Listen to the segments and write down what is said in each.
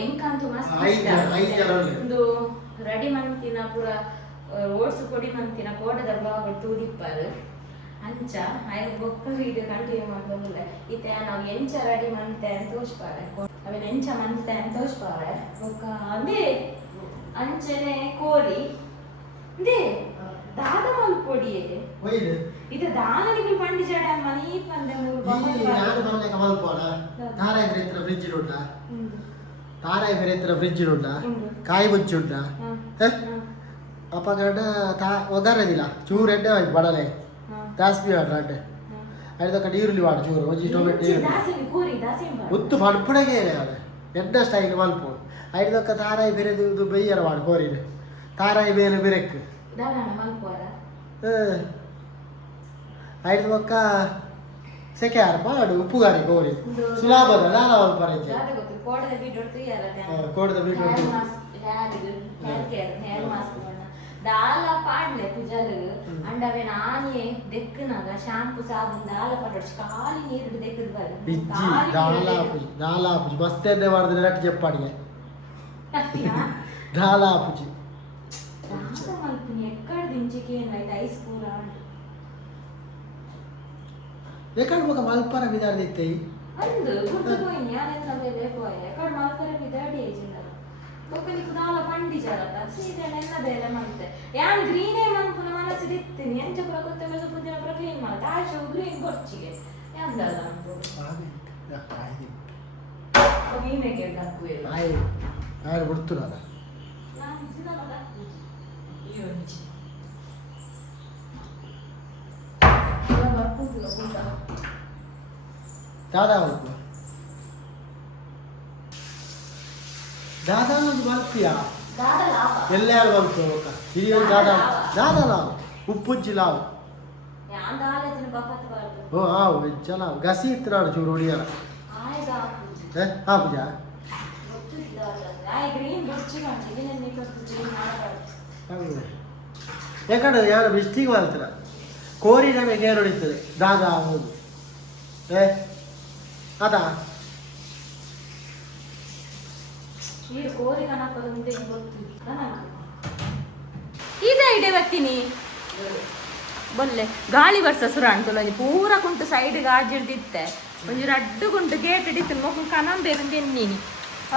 ಎಂಕಂತೂ ಮಸ್ತ್ ಇಷ್ಟ ಒಂದು ರೆಡಿ ಮಂತಿನ ಪೂರ ಓಟ್ಸ್ ಕೊಡಿ ಮಂತಿನ ಕೋಟದ ಬ್ಲಾಗ್ ತೂದಿಪ್ಪರ್ ಅಂಚ ಆಯ್ತು ಬೊಕ್ಕ ವೀಡಿಯೋ ಕಂಟಿನ್ಯೂ ಮಾಡ್ಬೋದಿಲ್ಲ. ಈತ ನಾವು ಎಂಚ ರೆಡಿ ಮಂತೆ ಅಂತ ತೋರಿಸ್ಪಾರೆ. ಅವೇನು ಎಂಚ ಮಂತೆ ಅಂತ ತೋರಿಸ್ಪಾರೆ? ಬೊಕ್ಕ ಅದೇ ಅಂಚನೆ ಕೋರಿ ದೇ ದಾದ ಮಲ್ಪೊಡಿಯೇ ಇದು ದಾನನಿಗೆ ಪಂಡಿ ಜಡ ಮನಿ ಪಂದೆ ಮೂರು ಈ ಬೊಮ್ಮೆ ನಾನು ಬಂದಾಗ ಮಲ್ಪೋಣ ತಾರಾಯಿ ಬೇರೆ ಹತ್ರ ಫ್ರಿಜ್ ಉಂಟಾ ಹ್ಮ್. ತಾರಾಯಿ ಬೇರೆ ಹತ್ರ ಫ್ರಿಜ್ ಉಂಟಾ ಉಂಟು. ಕಾಯಿ ಬುಚ್ಚಿ ಉಂಟಾ ಹ್ಮ್. ಹ? ಹ್ಮ್. ಅಪ್ಪ ಗಂಡ ತಾ ಒಗ್ಗರದಿಲ್ಲ ಚೂರು ಎಡ್ಡೆ ಆಯ್ತು ಬಡಲೆ ಹ್ಮ್. ಜಾಸ್ತಿ ಆಡ್ರ ಅಡ್ಡೆ ಹ್ಮ್. ಅಡ್ದಕ್ಕ ಈರುಳ್ಳಿ ವಾಡು ಚೂರು ಒಂಜಿ ಟೊಮೆಟೊ ಇಂಚಿ ಈರುಳ್ಳಿ ದಾಸಿಗೆ ಕೂರಿ ದಾಸಿಗೆ ಮಾಡು. ಉತ್ತು ಪಡ್ಪುಡೆಗೆ ಅದು ಎಡ್ಡ ಸ್ಟೈಲ್ ಮಲ್ಪು ಐದಕ್ಕ ತಾರಾಯಿ ಬೇರೆದು ಇದು ಬೆಯ್ಯರ ಮಾಡು ಕೋರಿನ ತಾರಾಯಿ ಬೇರೆ ಬೆರೆಕ್ ದಾನ ಮಲ್ಪುವಾರ. ಐದು ಪಕ್ಕ ಸೆಕೆ ಆರ ಮಾಡು ಉಪ್ಪುಗಾರಿ ಕೋರಿ ಒಂದು ಸುಲಭದ ನಾನು ಅವಳು ಪರಂಜೆ ದಾದ ಗೊತ್ತು, ಕೋಡದ ಬೀಡೊಟ್ಟು ಯಾರ ತ್ಯಾನ. ಹಾ, ಕೋಡದ ಬೀಡೊಟ್ಟು. ಹೇರ್ ಮಾಸ್ಕ್, ಹೇರ್ ಇದು, ಹೇರ್ ಕೇರ್, ಹೇರ್ ಮಾಸ್ಕ್ ಬಣ್ಣ. ದಾಲ ಪಾಡ್ಲೆ ಪೂಜಾಲು ಹ್ಮ್. ಅಂಡವೆ ನಾನೇ ದೆಕ್ಕನಾಗ ಶಾಂಪು ಸಾಬೂನ್ ದಾಲ ಪಟ್ಟೊಡ್ಸಿ ಖಾಲಿ ನೀರು ದೆಕ್ಕದ್ ಬರ ಇಜ್ಜಿ ದಾಲಾಪುಜಿ ದಾಲಾಪುಜಿ ಮಸ್ತ್ ಎದ್ದೆ ಮಾಡಿದ್ರೆ ನಟ್ಟು ಜಪ್ಪಾಡಿಗೆ ದಾಲಾಪುಜಿ ಮಲ್ಪಿನಿ ಎಕ್ಕಡ ದಿಂಚಿಕೆ ಏನಾಯ್ತು ಐಸ್ ಕೂರ ರೆಕಾರ್ಡ್ ಬೊಕ ಮಲ್ಪನ ವಿದಾರ್ದ ಇತ್ತೆ ಅಂದು ಗುರ್ತು ಪೋಯಿ ಯಾನೆ ಸಮಯದ ಪೋಯಿ ರೆಕಾರ್ಡ್ ಮಲ್ಪನ ವಿದಾರ್ಡಿ ಏಜಿಂದ ಬೊಕಲಿಕ್ ದಾಲ ಪಂಡಿ ಜರತ ಸೀರೆ ಮಂತೆ ಯಾನ್ ಗ್ರೀನೇ ಮಂಪುನ ಮನಸ್ಸು ದಿತ್ತಿನಿ ಎಂಚ ಪುರ ಗೊತ್ತ ಮೇಲೆ ಪುರ ಕ್ಲೀನ್ ಮಾಡ್ತ ಆಶು ಗ್ರೀನ್ ಗೊರ್ಚಿಗೆ ಯಾವ್ದಲ್ಲ ಅಂದು. ನೀನೇ ಕೇಳ್ದಾಕು ಇಲ್ಲ ಆಯ್ತು ಯಾರು ಬಿಡ್ತು ನಾನು ಚಿನ್ನದ ಯೋಚಿ ಬರ್ಪುದಿಲ್ಲ ಊಟ ದಾದಾ ಮಲ್ಪ ದಾದಾ ಒಂದು ಮಲ್ಪಿಯಾ ದಾದ ಲಾಭ ಎಲ್ಲಾರು ಮಲ್ಪು ಹಿರಿಯ ದಾದಾ ದಾದಾ ಲಾವು ಉಪ್ಪುಜ್ಜಿ ಲಾವು ಯಾನ್ ದಾಲಜಿನ ಬಫತ್ ಬಾರ್ದು ಓ ಆವು ಚಲ ಗಸಿ ಇತ್ತು ಚೂರು ಹೊಡಿಯಾರ ಆಯ್ದ ಹಾಕುದು ಏ ಹಾ ಪೂಜಾ ಗ್ರೀನ್ ಬುರ್ಚಿ ಮಾಡ್ತೀವಿ ನನ್ನ ಗ್ರೀನ್ ಮಾತಾಡು ಯಾಕಂದ್ರೆ ಯಾರು ಬಿಸ್ಟಿಗೆ ಮಾಡ್ತಾರ ಕೋರಿ ನಮಗೆ ಏನು ಹೊಡಿತದೆ ದಾದ ಹೌದು. ಏ ಅದ ಇದೆ ಐಡಿಯಾ ಬರ್ತೀನಿ. ಬೊಲ್ಲೆ ಗಾಳಿ ಬರ್ಸ ಸುರ ಅಂಟುಲೊಂಜಿ ಪೂರ ಕುಂಟು ಸೈಡ್ ಗಾಜಿಡ್ದಿತ್ತೆ ಒಂಜಿ ರಡ್ಡು ಕುಂಟು ಗೇಟ್ ಹಿಡಿತು ಮೊಕ್ಕ ಕನಂಬೇರು ತೆನ್ನೀನಿ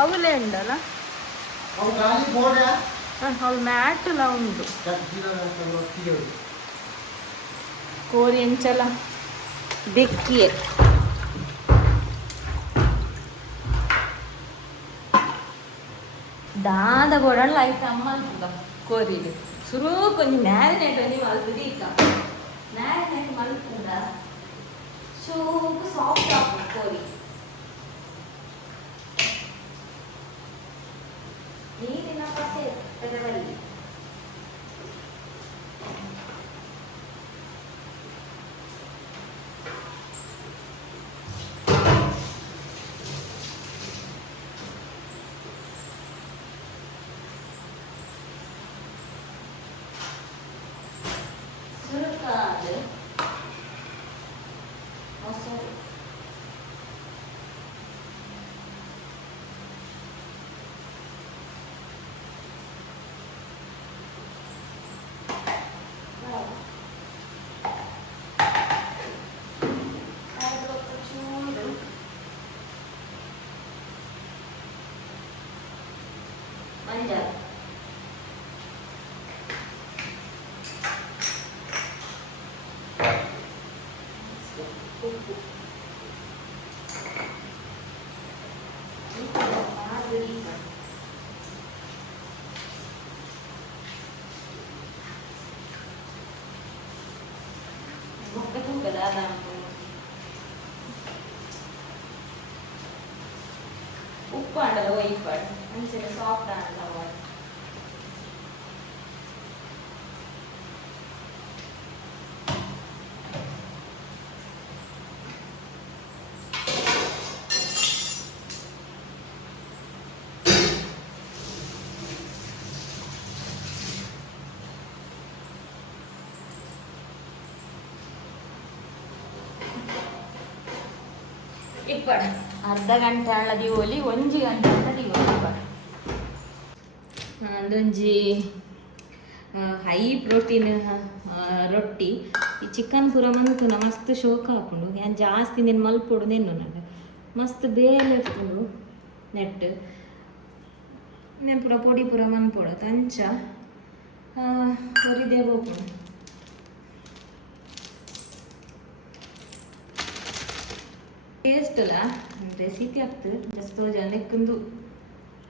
ಅವಲೇ ಉಂಡಲ್ಲ? ಅವು ಮ್ಯಾಟ್ ಬೋಡ ಅವಳು ಮ್ಯಾಟುಲ ಉಂಟು ಕೋರಿ ಎಂಚಲ ಬೆಕ್ಕಿಯೇ ದಾದ ಬೋಡಲ್ಲ ಲೈಟ್ ಅಮ್ಮ ಅಂತದ ಕೋರಿಗೆ ಸುರು ಕೊಂಚ ಮ್ಯಾರಿನೇಟ್ ನೀವು ಅಲ್ಪದಿ ಈಗ ಮ್ಯಾರಿನೇಟ್ ಮಲ್ಪುಂಡ ಚೂಪು ಸಾಫ್ಟ್ ಆಪು ಕೋರಿ ನೀರಿನ ಪಸೆ ಪೆದವಲ್ಲಿ undone. ಅರ್ಧ ಗಂಟೆ ಆಳ ದಿವೋಲಿ ಒಂಜಿ ಗಂಟೆ ಅಂತ ದಿವೋಲಿ ಹೈ ಪ್ರೋಟೀನ್ ರೊಟ್ಟಿ. ಈ ಚಿಕನ್ ಪೂರ ಮಂತುನ ಮಸ್ತ್ ಶೋಕ ಹಾಕೊಂಡು. ನಾನು ಜಾಸ್ತಿ ನೀನು ಮಲ್ಪೊಡು ನೆನ್ನು ನನಗೆ. ಮಸ್ತ್ ಬೇಲೆ ಇಟ್ಕೊಂಡು ನೆಟ್. నేను ಪುರ ಪೊಡಿ ಪುರ ಮನ್ಪೊಡ. ತಂಚ ಹೊರಿದೆ ಟೇಸ್ಟ್ ಅಲ್ಲ ರೆಸಿಪಿ ಆಗ್ತದೆ. ಜಸ್ಟ್ ಜನಕ್ಕೊಂದು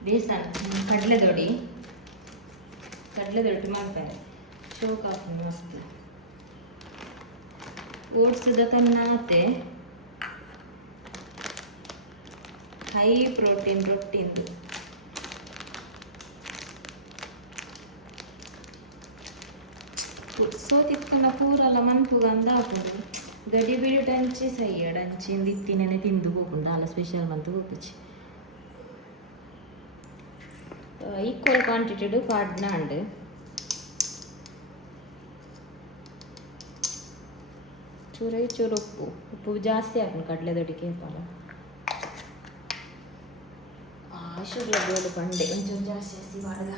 ಬೇಸನ್ ಕಡಲೆ ದೊಡಿ ಕಡಲೆ ದೊಡ್ಡಿ ಮಾಡ್ತಾರೆ. ಶೋಕ್ ಓಟ್ಸ್ ಮಸ್ತ್ ಓಟ್ಸ್ ತನ್ನಾತೆ ಹೈ ಪ್ರೋಟೀನ್ ರೊಟ್ಟಿಂದು. ಸೋತಿತ್ಕೊಂಡ ಪೂರಲ್ಲ ಮನ್ಪುಗ ಅಂದ ಗಡಿ ಬಿಡಿ ಡಂಚಿ ಸಯ್ಯ ಡಂಚಿ ಇತ್ತಿನೇ ತಿಂದು ಹೋಗುಂಡು ಅಲ್ಲ ಸ್ಪೆಷಲ್ ಮಂತ್ ಹೋಗುಚಿ ಈಕ್ವಲ್ ಕ್ವಾಂಟಿಟಿಡು ಪಾಡ್ನ ಅಂಡು ಚೂರೈ ಚೂರು ಉಪ್ಪು ಉಪ್ಪು ಜಾಸ್ತಿ ಹಾಕೊಂಡು ಕಡಲೆ ದೊಡ್ಡಿಗೆ ಪಾಲ ಶುರ್ಲ ಗೋಡು ಬಂಡೆ ಒಂಚೂರು ಜಾಸ್ತಿ ಜಾಸ್ತಿ ಮಾಡ್ದ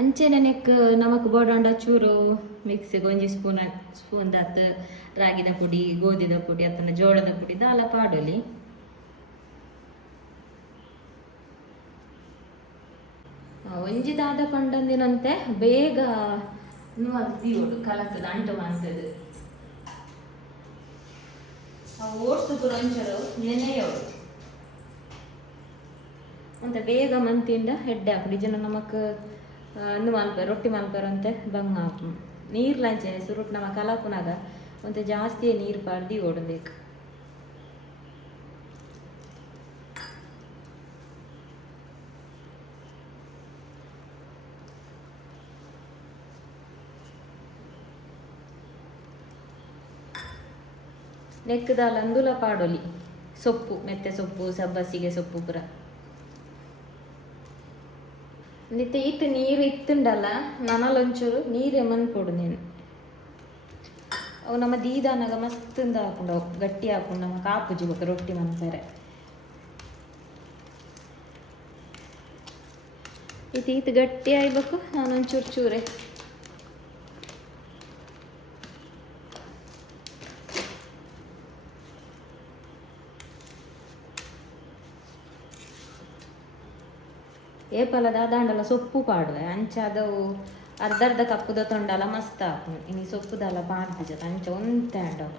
ಅಂಚೆನೆ ನೆಕ್ ನಮಕ್ ಬೋಡಾಂಡ ಚೂರು ಮಿಕ್ಸಿಗೆ ಒಂಜಿ ಸ್ಪೂನ್ ಸ್ಪೂನ್ ದಾತ್ ರಾಗಿದ ಪುಡಿ, ಗೋಧಿದ ಪುಡಿ, ಅತ್ತನ ಜೋಳದ ಪುಡಿ, ದಾಲ ಪಾಡೋಲಿ. ಒಂಜಿ ದಾದ ಪಂಡಂದಿನಂತೆ ಬೇಗ ನೋಡು ಕಲತದ ಅಂಟು ಮಂತದು ಓಟ್ಸ್ ಪುರಂಚರು ನೆನೆಯೋಡು ಅಂತ ಬೇಗ ಮಂತಿಂಡ ಹೆಡ್ಡೆ ಹಾಕಿ. ಜನ ನಮಕ್ ಅನ್ನು ಮಲ್ಪೆ ರೊಟ್ಟಿ ಮಲ್ಪರಂತೆ ಬಂಗ ಹಾಕು. ನೀರು ಲಂಚೆ, ಸುರುಟ್ ನಮ್ಮ ಕಲಾಪುನಾಗ ಒಂದು ಜಾಸ್ತಿ ನೀರು ಪಾಡ್ದು ಓಡಬೇಕು. ನೆಕ್ಕದಾಲ ಅಂದುಲ ಪಾಡೊಲಿ. ಸೊಪ್ಪು, ಮೆತ್ತೆ ಸೊಪ್ಪು, ಸಬ್ಬಸಿಗೆ ಸೊಪ್ಪು ಪುರ. ನಿತ್ಯ ಇತ್ತು ನೀರು ಇತ್ತುಂಡಲ್ಲ ನನಲೊಂಚೂರು ನೀರೇ ಮನ್ಪೊಡು ನೀನು. ಅವು ನಮ್ಮ ದೀದಾನಾಗ ಮಸ್ತ್ ಹಾಕೊಂಡು ಅವು ಗಟ್ಟಿ ಹಾಕೊಂಡು ನಮ್ಮ ಕಾಪುಜಿ ಬೇಕು ರೊಟ್ಟಿ ಮನ್ತಾರೆ ಇದು ಈತ ಗಟ್ಟಿ ಆಯ್ಬೇಕು ನಾನೊಂಚೂರು ಚೂರೆ. ಏಪಲದ ದಾಂಡಲ ಸೊಪ್ಪು ಪಾಡುವೆ. ಅಂಚಾದವು ಅರ್ಧ ಅರ್ಧ ಕಪ್ಪುದ ತೊಂಡಲ ಮಸ್ತ್ ಹಾಕು ಇನಿ ಸೊಪ್ಪುದಲ್ಲ ಪಾಡ್ದು ಅಂಚ ಅಂಡವು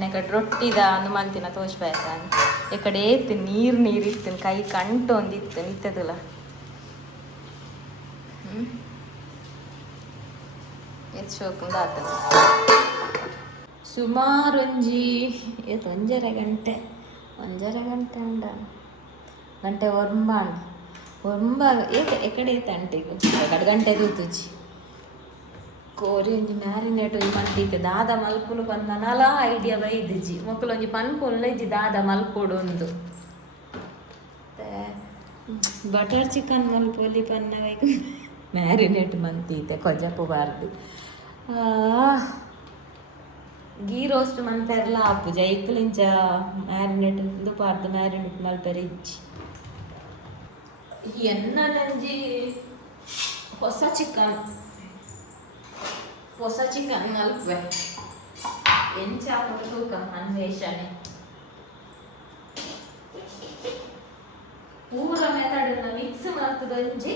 ನೆಕಡ್ ರೊಟ್ಟಿದ ಅಂದು ಮಲ್ತಿನ ತೋಚ್ಪಾಯಸ ಕಡೆ ಏತ್ ನೀರು ನೀರು ಇತ್ತು ಕೈ ಕಂಟು ಒಂದಿತ್ತು ನಿತ್ತದಲ್ಲ ಎತ್ ಶೋಕಂದ ಸುಮಾರು ಒಂಜಿ ಎತ್ ಒಂಜರೆ ಗಂಟೆ ಒಂಜರೆ ಗಂಟೆ ಉಂಡ ಗಂಟೆ ಒರ್ಂಬಾಂಡ್ ಒರ್ಂಬ ಏಕೆ ಎಕಡೆ ಏತ ಅಂಟೆ ಈಗ ಗಂಟೆ ದೂತುಜಿ ಕೋರಿ ಒಂಜಿ ಮ್ಯಾರಿನೇಟ್ ಒಂಜಿ ಮಲ್ತಿತ್ತೆ ದಾದ ಮಲ್ಪುನು ಬಂದನಲ ಐಡಿಯಾ ಬೈದಿಜಿ ಮೊಕ್ಕಲು ಒಂಜಿ ಪನ್ಪುನ್ಲ ಇಜ್ಜಿ ದಾದ ಮಲ್ಪೊಡು ಒಂದು ಬಟರ್ ಚಿಕನ್ ಮಲ್ಪೊಲಿ ಪನ್ನವೈಕ್ ಮ್ಯಾರಿನೇಟ್ ಮಂತೀತೆ ಕೊಜಪ್ಪು ಬಾರ್ದು ಗೀ ರೋಸ್ಟ್ ಮನ್ಪೆರ್ಲ ಆಪುಜ ಇಕ್ಕಲಿಂಚ ಮ್ಯಾರಿನೇಟ್ ಇದು ಪಾರ್ದು ಮ್ಯಾರಿನೇಟ್ ಮಲ್ಪೆರ ಇಜ್ಜಿ ಎನ್ನಲಂಜಿ ಹೊಸ ಚಿಕನ್ ಹೊಸ ಚಿಕನ್ പൊസച്ചിങ് അങ്ങൽവെ ఎంచాకు అన్వేషణే ಪೂರ ಮೆಥಡನ್ನು ಮಿಕ್ಸ್ ಮಾಡ್ತದ ಒಂಜಿ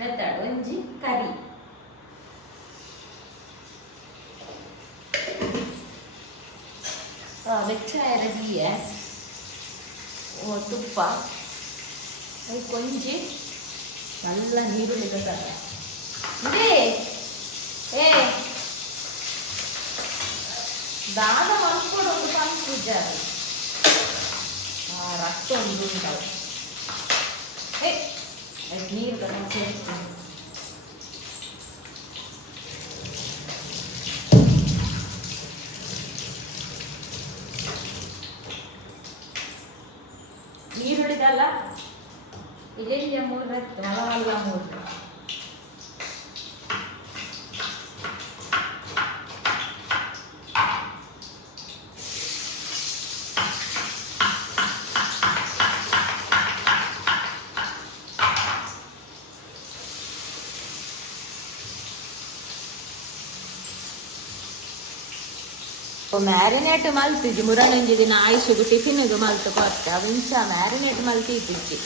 ಮೆಥಡ್ ಒಂಜಿ ಕರಿ ವೆಚ್ಚ ಎರಡಿಯೇ ತುಪ್ಪ ಅದು ಕೊಂಚಿ ನಲ್ಲ ನೀರುಳ್ಳಿ ಬೇಕಾಗ ಇದೇ ಏ. ದಾದ ಮಲ್ಕೊಡು ಒಂದು ಪಂಚ ಆ ರಕ್ತ ಒಂದು ಉಂಟು ಏ ಅದಕ್ಕೆ ನೀರು ಬೇಕಾದ ಸೇರಿಸ್ತೀನಿ ನೀರುಳ್ಳಿದಲ್ಲ ಇಲ್ಲಿಯ ಮೂರು ಮಲವಲ್ಲ ಮೂರು. ಮ್ಯಾರಿನೇಟ್ ಮಲ್ತಿದ್ದಿ ಮುರಂಗಂಜಿ ದಿನ ಆಯುಷಿಗೂ ಟಿಫಿನ್ಗೆ ಮಲ್ತು ಕೊಟ್ಟೆ ಅವಿಂಚ ಮ್ಯಾರಿನೇಟ್ ಮಲ್ತಿದ್ದಿಚ್ಚಿ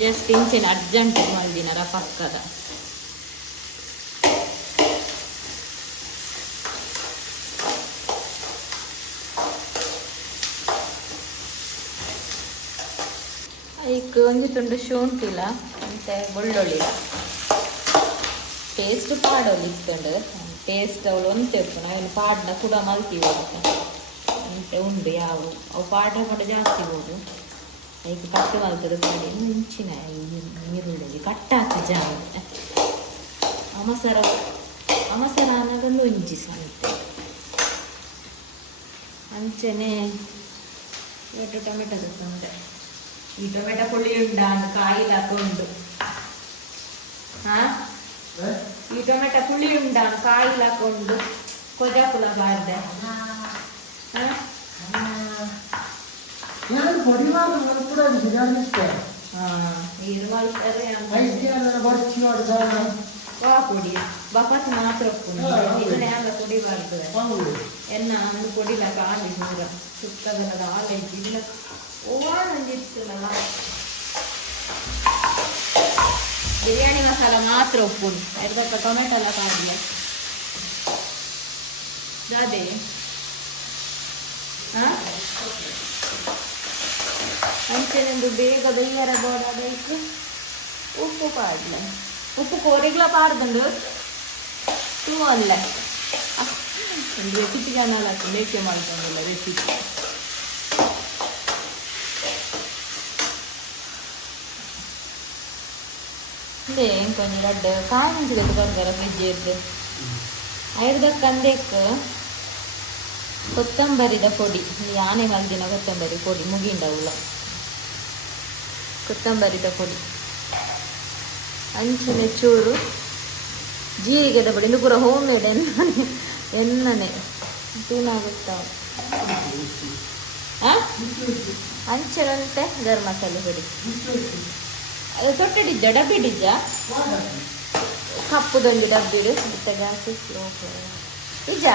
ಜಸ್ಟ್ ಇಂಚಿನ ಅರ್ಜೆಂಟ್ ಮಲ್ದಿನರ ಪಕ್ಕದ ಈಗ ಒಂಜಿ ತುಂಡು ಶುಂಠಿಲ ಮತ್ತೆ ಬೆಳ್ಳುಳ್ಳಿ ಟೇಸ್ಟ್ ಪಾಡೋಲಿ ಇತ್ತಂಡು ಟೇಸ್ಟ್ ಅವಳು ಒಂತೆ ಉಪ್ಪು ನಾವೇನು ಪಾಡ್ನ ಕೂಡ ಮಲ್ತೀವಿ ಅಂತೆ ಉಂಡು ಯಾವ ಅವು ಪಾಡ್ನ ಕೂಡ ಜಾಸ್ತಿ ಹೋದು ಈಗ ಕಟ್ಟು ಮಲ್ತದ ಕಡೆ ಮುಂಚಿನ ಈ ನೀರುಳ್ಳಿ ಕಟ್ಟಾಕಿ ಜಾಗ ಅಮಸರ ಅಮಸರ ಅನ್ನೋದೊಂದು ಒಂಜಿ ಸಂತೆ ಅಂಚೆನೆ ಇವತ್ತು ಟೊಮೆಟೊ ತಂದೆ ಈ ಟೊಮೆಟೊ ಪುಳಿ ಉಂಡ ಅಂದ್ ಕಾಯಿಲ್ ಹಾಕೊಂಡು. ಹಾ? ಈ ಟೊಮೆಟೊ ಪುಳಿ ಉಂಡ ಕಾಯಿಲ್ ಹಾಕೊಂಡು ಕೊಜಾಪುಲ ಬಾರ್ದೆ ಹಾ ഞാൻ പൊടി മാത്രം മലപ്പുറം ഞാൻ ഇഷ്ടം ಹಾ ನೀರು ಮಲ್ತಾರೆ ಐದು ಬರ್ಚಿ ಮಾಡಿದ ವಾ ಪುಡಿ ಬಪತ್ ಮಾತ್ರ ಉಪ್ಪು ಇದನ್ನ ಹ್ಯಾಂಗ ಕುಡಿಬಾರ್ದು ಬಿರಿಯಾನಿ ಮಸಾಲ ಮಾತ್ರ ಉಪ್ಪು ಅದಕ್ಕೆ ಟೊಮೆಟೊ ಎಲ್ಲ ಕಾಡಿಲ್ಲ ದಾದೆ ಹಾ ಅಂಚೆನೊಂದು ಬೇಗ ಬೆಯ್ಯರ ಬೋಡ ಬೇಕು ಉಪ್ಪು ಪಾಡ್ಲ ಉಪ್ಪು ಕೋರಿಗ್ಲ ಪಾಡ್ದಂಡು ತೂ ಅಲ್ಲ ಒಂದು ರೆಸಿಪಿ ಚಾನಲ್ ಹಾಕಿ ಬೇಕೆ ಮಾಡ್ಕೊಂಡಿಲ್ಲ ರೆಸಿಪಿ ಇದೇ ಎಂಕೊಂಜಿ ರಡ್ಡ ಕಾಯಿ ಮುಂಚಿಗೆ ಬರ್ತಾರ ಫ್ರಿಜ್ ಇದ್ದು. ಐದಕ್ಕಂದೇಕ್ ಕೊತ್ತಂಬರಿದ ಪೊಡಿ. ಆನೆ ಮಲ್ದಿನ ಕೊತ್ತಂಬರಿ ಪೊಡಿ ಮುಗಿಂಡ ಉಳ ಕೊತ್ತಂಬರಿದ ಪೊಡಿ. ಅಂಚಿನ ಚೂರು, ಜೀರಿಗೆದ ಪೊಡಿ ಇದು ಪೂರ ಹೋಮ್ ಮೇಡ್ ಎಣ್ಣನೆ ಎನ್ನನೆ ತೂನಾಗುತ್ತಾವ ಅಂಚರಂತೆ ಗರಂ ಮಸಾಲೆ ಪುಡಿ ಅದು ತೊಟ್ಟಡಿದ್ದ ಡಬ್ಬಿ ಡಿಜ್ಜ ಕಪ್ಪುದೊಂದು ಡಬ್ಬಿಡು ಮತ್ತೆ ಗ್ಯಾಸ್ ನಿಜ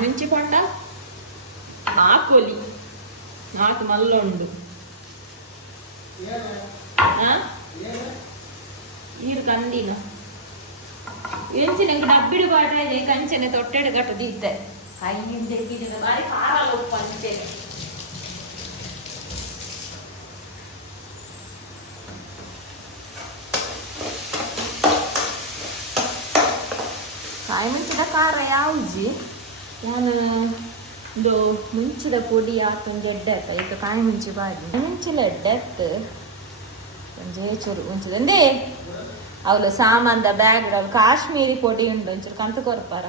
ಮುಂಚೆ ಪಂಡ ನಾಕೋಲಿ ನಾಲ್ಕು ಮಲ್ಲೊಂಡು ನೀರು ಕಂದಿನ ಎಂಚಿನ ಡಬ್ಬಿಡು ಬಾಟ್ರೆ ಕಂಚನೆ ತೊಟ್ಟೆಡು ಕಟ್ಟು ದಿತ್ತೆ ಕೈಯಿಂದ ತೆಗಿದಿನ ಬಾರಿ ಖಾರಲ್ಲ ಉಪ್ಪು ಅಂಚೆನೆ ಕಾಯಿ ಮುಂಚಿದ ಖಾರ ಯಾವ್ಜಿ ನಾನು ಇದು ಮುಂಚಿದ ಪೊಡಿ ಹಾಕೊಂಡು ಎಡ್ಡೆ ಆಯ್ತಾ ಈಗ ಕಾಯಿ ಮುಂಚಿ ಬಾಡಿ ಮುಂಚಿಲ ಎಡ್ಡೆತ್ತು ಒಂಜೇ ಚೂರು ಮುಂಚಿದಂದೇ ಅವಳು ಸಾಮಾನ್ದ ಬ್ಯಾಗ್ ಅವಳು ಕಾಶ್ಮೀರಿ ಪೊಡಿ ಉಂಡು ಒಂಚೂರು ಕಂತು ಕೊರ್ಪಾರ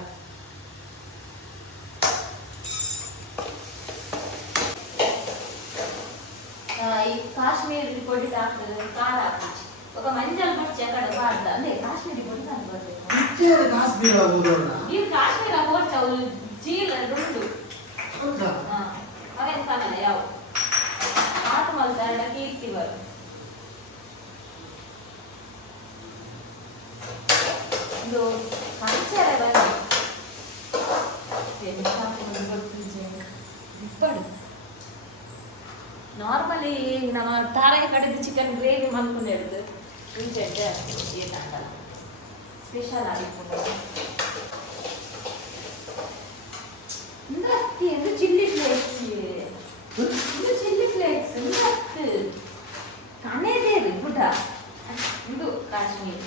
ಈ ಕಾಶ್ಮೀರಿ ಪೊಡಿ ಹಾಕ್ತದೆ ಖಾರ ಹಾಕಿ ఒక మంజల్ పచ్చి అక్కడ వాడదా అంటే కాశ్మీరీ పొడి కనబడుతుంది ಅತ್ತೆಯವರು ಕಾಶ್ಮೀರ ಹೋಗೋಣ ಈ ಕಾಶ್ಮೀರ ಹೋಗ್ತಾ ಅವ್ರು ಜೀಲ ರುಂಡು ಹೌದಾ ಅವೇನು ಕಾಣಲ್ಲ ಯಾವ ಮಾತು ಮಲ್ತಾರಣ ಕೀರ್ತಿವರು ಇದು ಪಂಚರ ಬನ್ನಿ நார்மலி நம்ம தாரையை கடுத்து சிக்கன் கிரேவி மண்புண்ணு எடுத்து வீட்டு ஏட்டாண்டலாம் ஸ்பெஷல் அடிப்போம் இந்த அத்தி எது சில்லி ஃப்ளேக்ஸ் இது சில்லி ஃப்ளேக்ಸ್ இந்த அத்து ಕಣೇದೇ ಇದು ಪುಟ ಇದು ಕಾಶ್ಮೀರ್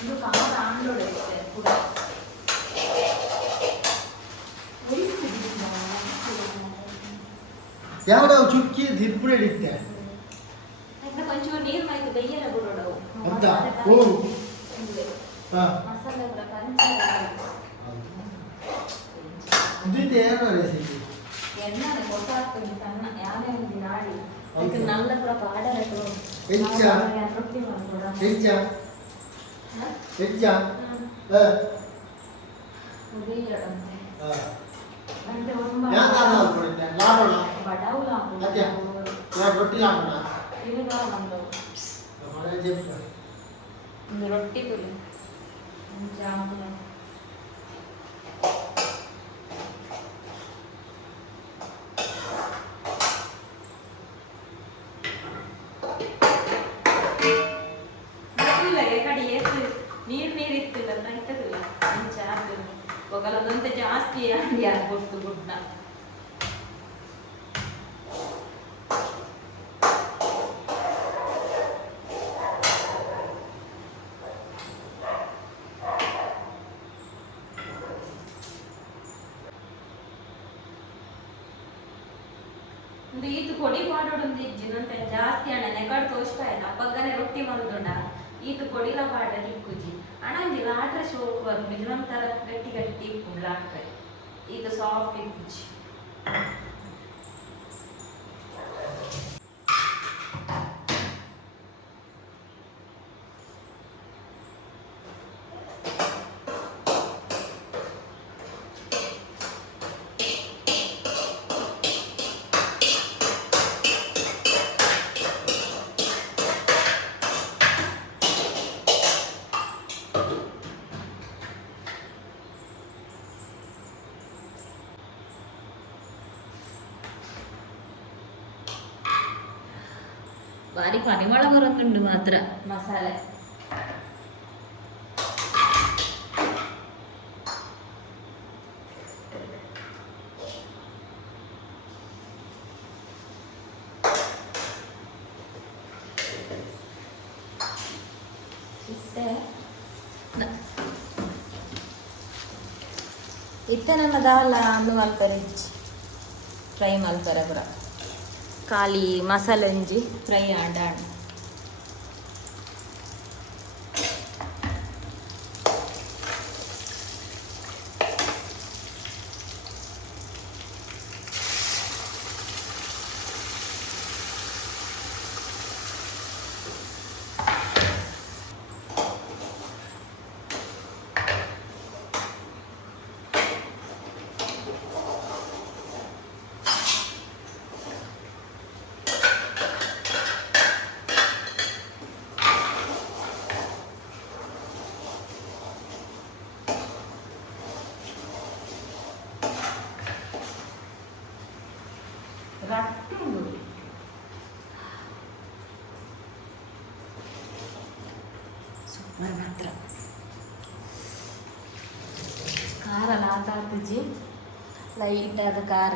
ಇದು ಕಾಮದ ಆಂಡೋಳ ಪುಟ ಯಾವ್ದಾವ ಚುಕ್ಕಿ ದಿರ್ಪುಡೆ ಇಟ್ಟೆ ಕೊಂಚ ನೀರು ಮಾಯ್ತು ಬೆಯ್ಯಲ್ಲ ಬಿಡೋಡು ಹೌದಾ ಓ ಹೆಚ್ಚ? ರೊಟ್ಟಿ ಮಾಡ್ಕೊಡ ಹೆಜ್ಜ ಹೆಜ್ಜ ಉರಿಯಡಂತೆ ಹಾ అంటే ಒಂದು ಯಾಕೆ ನಾನು ಕೊಡುತ್ತೆ ಲಾಭಣ ಬಡವುಲ ಅದೇ. ಯಾಕೆ ರೊಟ್ಟಿ ಲಾಭಣ ಇರುಗ ಒಂದು ಒಂದು ರೊಟ್ಟಿ ಪುರಿ ನೀರು ನೀರ್ ಇತ್ತಿಲ್ಲ ಇತ್ತದಿಲ್ಲ ಅಂಚ ಅದು ಒಗಲದಂತೆ ಜಾಸ್ತಿ ಅಂಡಿ ಆಗ್ಬಿಡ್ತು ಗುಡ್ಡ. ಭಾರಿ ಪರಿಮಳ ಬರುತ್ತುಂಡು ಮಾತ್ರ ಮಸಾಲೆ ಇತ್ತೆ ನ- ಇತ್ತೆ ನಮ್ಮ ದಾಲ ಅನ್ನು ಮಲ್ಪರೆ ಫ್ರೈ ಮಲ್ಪರೆ ಪುರ ಖಾಲಿ ಮಸಾಲೆ ಒಂಜಿ ಫ್ರೈ ಆಂಡ ಲಾತಾತುಜಿ ಲೈಟ್ ಆದ ಖಾರ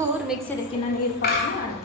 ಅದಕ್ಕೆ ಒಂಚೂರು ಮಿಕ್ಸ್ ಇದಕ್ಕಿನ್ನ ನೀರು ಹಾಕಿ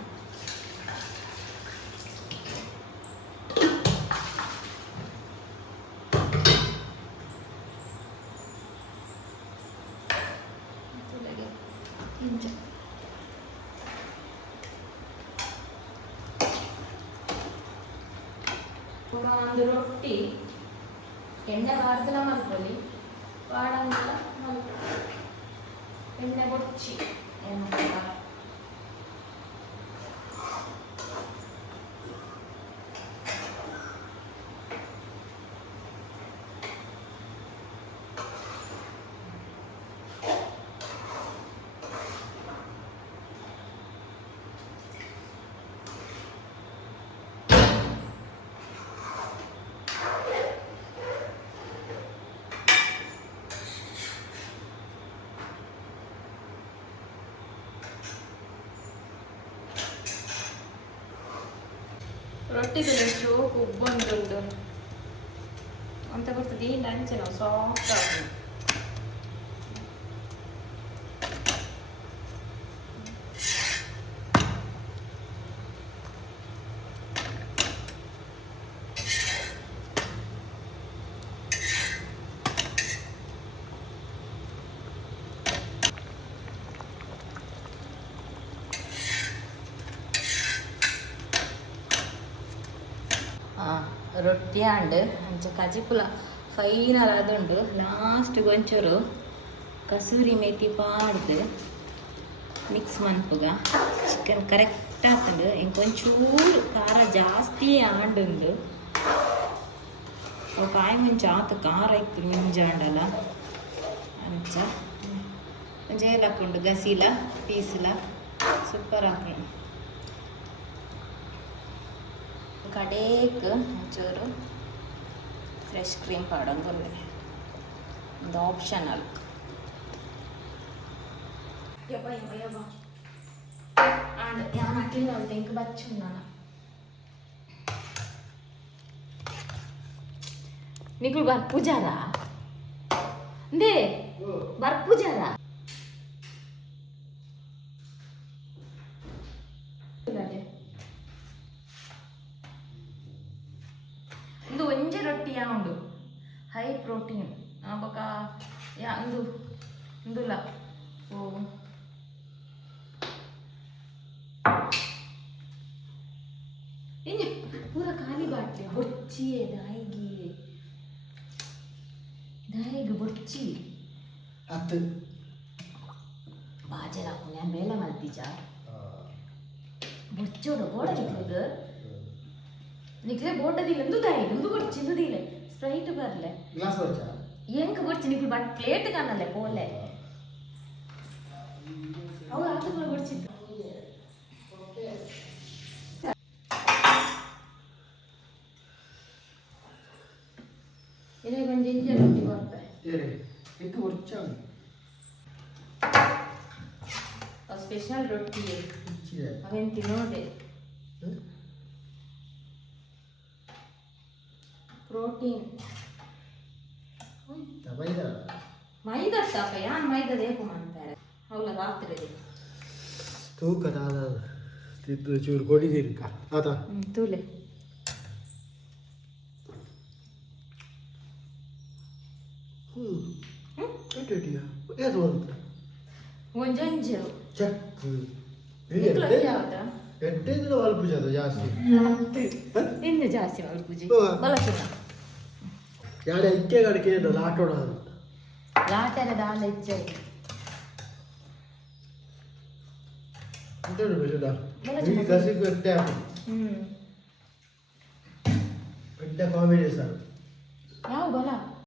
ರೊಟ್ಟಿಗೆ ಎಷ್ಟು ಉಬ್ಬೊಂದುಂಡು ಅಂತ ಬರ್ತದೆ ಏನು ಅಂಚೆ ನಾವು ಸಾಫ್ಟ್ ಆಗಿ ರೊಟ್ಟಿ ಆಂಡ್ ಅಂಚ ಕಜಿಪುಲ ಫೈನಲ್ ಆದುಂಡು ಲಾಸ್ಟ್ ಒಂಚೂರು ಕಸೂರಿ ಮೇತಿ ಪಾಡ್ದು ಮಿಕ್ಸ್ ಮನ್ಪುಗ ಚಿಕನ್ ಕರೆಕ್ಟ್ ಆಗ್ತಂಡು. ಒಂಚೂರು ಖಾರ ಜಾಸ್ತಿ ಆಂಡುಂಡು. ಕಾಯಿ ಮುಂಚೆ ಆತ, ಖಾರ ಇತ್ತು ಮುಂಜಾಂಡಲ ಅಂಚ. ಜೇಲ್ ಹಾಕೊಂಡು? ಗಸೀಲ, ಪೀಸಿಲ. ಸೂಪರ್ ಹಾಕೊಂಡು. ಕಡೇಗೆ ಒಂಚೂರು ಫ್ರೆಶ್ ಕ್ರೀಮ್ ಪೌಡಂಗೂ ಒಂದು ಆಪ್ಷನಲ್ ಯಬ್ಬ ಯಬ್ಬ ಯಬ್ಬ ಆಂಡ್ ಯಾನ್ ಅಕ್ಕಿಲ್ಲ ಒಂದು ಇಂಕ್ ಬಚ್ಚುನ್ನಾನ నీకు బర్పూజారా అందే బర్పూజారా 멋지에 나에게 나에게 멋지 ಹತ್ತು ಬಾಜರಾಕು ನಾನು ಮೇಲ ಮಲ್ತಿಜ ಬೊಚ್ಚೋಡು ಬೋಡದಿತ್ತು ನಿಕ್ಲೆ ಬೋಡದಿಲ್ಲ ಎಂದು ದಾಯಿ ಎಂದು ಬರ್ಚಿ ಎಂದು ದೀಲೆ ಸ್ಪ್ರೈಟ್ ಬರ್ಲೆ ಗ್ಲಾಸ್ ಬರ್ಚ ಎಂಕ ಬರ್ಚಿ ನಿಕ್ಲೆ ಬಟ್ ಪ್ಲೇಟ್ ಕಾಣಲ್ಲ ಪೋಲೆ ಅವು ಆತಗಳು ಬರ್ಚಿದ್ದು ಅವೇನ್ ತಿನ್ನೋದೆ ಪ್ರೋಟೀನ್. ಮೈದಾ? ತಾಪ ಯಾನ್ ಮೈದಾ ಬೇಕು ಅಂತಾರೆ ಅವಳ ರಾತ್ರಿ ತೂಕದ ತಿದ್ದು ಚೂರು ಕೊಡಿದಿರ್ಕ ಆತ? ಹ್ಮ್ ತೂಲೆ. ಹ್ಞೂ ಏದು ಅಂತ ಒಂಜಂಜು. ಚೆಕ್ ಯಾವ್ದ? ವಾಲ್ ಪೂಜೆ ಜಾಸ್ತಿ. ಇನ್ನು ಜಾಸ್ತಿ ವಾಲ್ ಪೂಜೆ ಹ್ಞೂ. ಬಲಸುನ ಯಾಡೆ ಇಕ್ಕೆ ಕಡೆಗೆ ಏನು ಲಾಟೋಣ ಅಂತ? ಲಾಟರ ದಾಲ ಇಜ್ಜೆ ಅಂತೇಳಿ ಬೇಡ ಈ ಎಟ್ಟೆ ಹ್ಮ್. ಎಟ್ಟೆ ಕಾಮಿಡಿ ಸರ್. ಯಾವ ಬಲ?